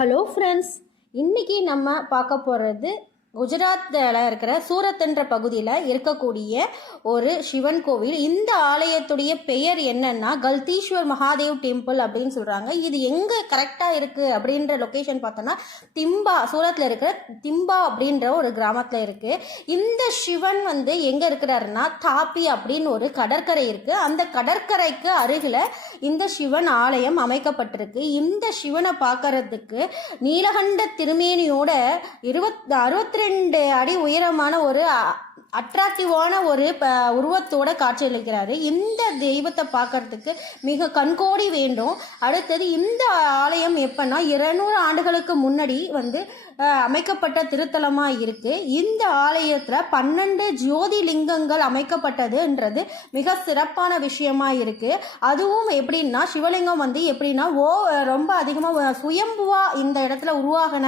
Hello friends இன்னைக்கு நம்ம பார்க்க போகிறது குஜராத்தில் இருக்கிற சூரத் என்ற பகுதியில் இருக்கக்கூடிய ஒரு சிவன் கோவில். இந்த ஆலயத்துடைய பெயர் என்னன்னா கல்தீஸ்வர் மகாதேவ் டெம்பிள் அப்படின்னு சொல்கிறாங்க இது எங்கே கரெக்டாக இருக்குது அப்படின்ற லொக்கேஷன் பார்த்தோன்னா திம்பா சூரத்தில் இருக்கிற திம்பா அப்படின்ற ஒரு கிராமத்தில் இருக்குது இந்த சிவன் வந்து எங்கே இருக்கிறாருன்னா தாப்பி அப்படின்னு ஒரு கடற்கரை இருக்குது அந்த கடற்கரைக்கு அருகில் இந்த சிவன் ஆலயம் அமைக்கப்பட்டிருக்கு. இந்த சிவனை பார்க்கறதுக்கு நீலகண்ட திருமேனியோட இருபத் அறுபத்தி ரெண்டு அடி உயரமான ஒரு அட்ராக்டிவான ஒரு ப உருவத்தோட காட்சியளிக்கிறாரு. இந்த தெய்வத்தை பார்க்கறதுக்கு மிக கண்கோடி வேண்டும். அடுத்தது இந்த ஆலயம் எப்பன்னா இருநூறு ஆண்டுகளுக்கு முன்னாடி வந்து அமைக்கப்பட்ட திருத்தலமாக இருக்கு. இந்த ஆலயத்தில் பன்னெண்டு ஜோதிலிங்கங்கள் அமைக்கப்பட்டதுன்றது மிக சிறப்பான விஷயமா இருக்கு. அதுவும் எப்படின்னா சிவலிங்கம் வந்து எப்படின்னா ஓ ரொம்ப அதிகமாக சுயம்புவா இந்த இடத்துல உருவாகின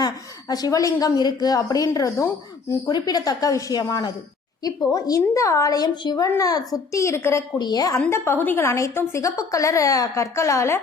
சிவலிங்கம் இருக்கு அப்படின்றதும் என்பதும் குறிப்பிடத்தக்க விஷயமானது. இப்போ இந்த ஆலயம் சிவனை சுற்றி இருக்கக்கூடிய அந்த பகுதிகள் அனைத்தும் சிகப்பு கலர் கற்களால்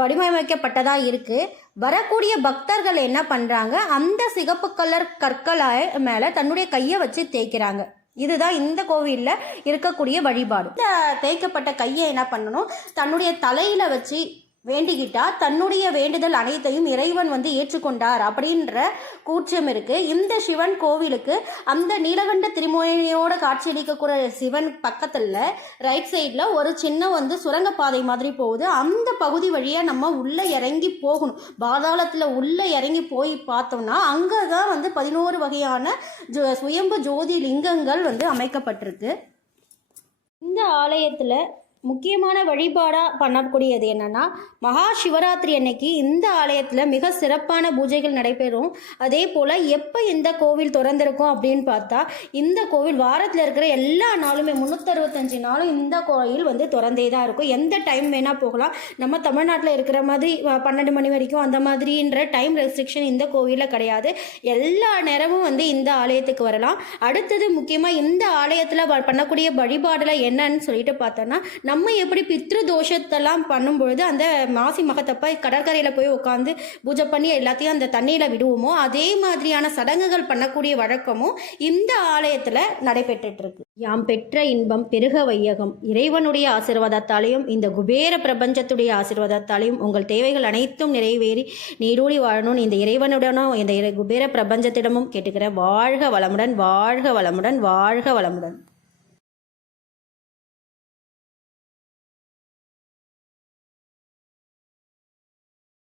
வடிவமைக்கப்பட்டதா இருக்கு. வரக்கூடிய பக்தர்கள் என்ன பண்றாங்க? அந்த சிகப்பு கலர் கற்களால் மேலே தன்னுடைய கையை வச்சு தேய்க்கிறாங்க. இதுதான் இந்த கோவிலில் இருக்கக்கூடிய வழிபாடு. இந்த தேய்க்கப்பட்ட கையை என்ன பண்ணணும்? தன்னுடைய தலையில வச்சு வேண்டிக்கிட்டா தன்னுடைய வேண்டுதல் அனைத்தையும் இறைவன் வந்து ஏற்றுக்கொண்டார் அப்படின்ற கூற்றம் இருக்கு. இந்த சிவன் கோவிலுக்கு அந்த நீலகண்ட திருமோனியோட காட்சியளிக்கக்கூடிய சிவன் பக்கத்துல ரைட் சைடில் ஒரு சின்ன வந்து சுரங்கப்பாதை மாதிரி போகுது. அந்த பகுதி வழியாக நம்ம உள்ளே இறங்கி போகணும். பாதாளத்தில் உள்ளே இறங்கி போய் பார்த்தோம்னா அங்கே தான் வந்து பதினோரு வகையான ஜோ சுயம்பு ஜோதி லிங்கங்கள் வந்து அமைக்கப்பட்டிருக்கு. இந்த ஆலயத்தில் முக்கியமான வழிபாடாக பண்ணக்கூடியது என்னென்னா மகா சிவராத்திரி அன்னைக்கு இந்த ஆலயத்தில் மிக சிறப்பான பூஜைகள் நடைபெறும். அதே போல் எப்போ இந்த கோவில் திறந்திருக்கும் அப்படின்னு பார்த்தா இந்த கோவில் வாரத்தில் இருக்கிற எல்லா நாளுமே முந்நூற்றறுபத்தஞ்சு நாளும் இந்த கோயில் வந்து திறந்தே தான் இருக்கும். எந்த டைம் வேணால் போகலாம். நம்ம தமிழ்நாட்டில் இருக்கிற மாதிரி பன்னெண்டு மணி வரைக்கும் அந்த மாதிரின்ற டைம் ரெஸ்ட்ரிக்ஷன் இந்த கோவிலில் கிடையாது. எல்லா நேரமும் வந்து இந்த ஆலயத்துக்கு வரலாம். அடுத்தது முக்கியமாக இந்த ஆலயத்தில் பண்ணக்கூடிய வழிபாடில் என்னன்னு சொல்லிட்டு பார்த்தோன்னா நம்ம எப்படி பித்ரு தோஷத்தெல்லாம் பண்ணும்பொழுது அந்த மாசி மகத்தப்ப கடற்கரையில் போய் உட்காந்து பூஜை பண்ணி எல்லாத்தையும் அந்த தண்ணியில் விடுவோமோ அதே மாதிரியான சடங்குகள் பண்ணக்கூடிய வழக்கமும் இந்த ஆலயத்தில் நடைபெற்றுட்டு இருக்கு யாம் பெற்ற இன்பம் பெருக வையகம். இறைவனுடைய ஆசீர்வாதத்தாலையும் இந்த குபேர பிரபஞ்சத்துடைய ஆசீர்வாதத்தாலையும் உங்கள் தேவைகள் அனைத்தும் நிறைவேறி நீடூழி வாழணும்னு இந்த இறைவனுடனும் இந்த இறை- குபேர பிரபஞ்சத்திடமும் கேட்டுக்கிறேன் வாழ்க வளமுடன் வாழ்க வளமுடன் வாழ்க வளமுடன்.